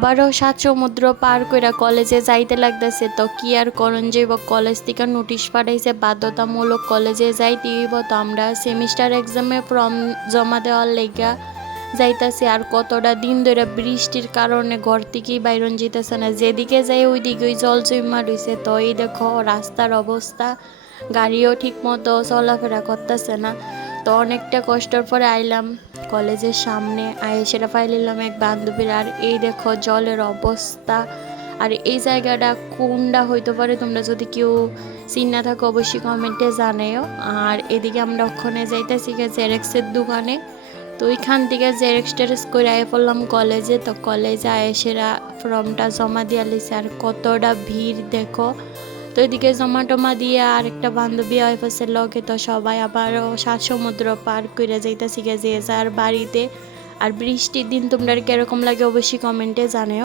আবারও ৭ সমুদ্র পার কইরা কলেজে যাইতে লাগতেছে। তো কি আর করণ যাইব, কলেজ থেকে নোটিশ পাঠাইছে বাধ্যতামূলক কলেজে যাইতে হইব। তো আমরা সেমিস্টার এক্সামে ফর্ম জমা দেওয়ার লেগা যাইতাছি। আর কতটা দিন ধরে বৃষ্টির কারণে ঘর থেকেই বাইরন যেতেছে না, যেদিকে যাই ওইদিকে ওই জল জমা রয়েছে। তো এই দেখো রাস্তার অবস্থা, গাড়িও ঠিক মতো চলাফেরা করতেছে না। তো অনেকটা কষ্টের পরে আইলাম কলেজের সামনে, সেটা পাইলাম এক বান্ধবীর। আর এই দেখো জলের অবস্থা। আর এই জায়গাটা কোনটা হইতে পারে, তোমরা যদি কেউ চিন্না থাকো অবশ্যই কমেন্টে জানাও। আর এদিকে আমরা ওখানে যাইতেছি জেরক্সের দোকানে। তো ওইখান থেকে জেরক্স টেরক্স করে আয় পড়লাম কলেজে। তো কলেজে সেরা ফর্মটা জমা দিয়ে লিছে। আর কতটা ভিড় দেখো। তো এদিকে জমা টমা দিয়ে আর একটা বান্ধবী ওয়াইফাসের লগে, তো সবাই আবারও ৭ সমুদ্র পার করে যাইতেছি যে যার বাড়িতে। আর বৃষ্টির দিন তোমরা কিরকম লাগে অবশ্যই কমেন্টে জানাও।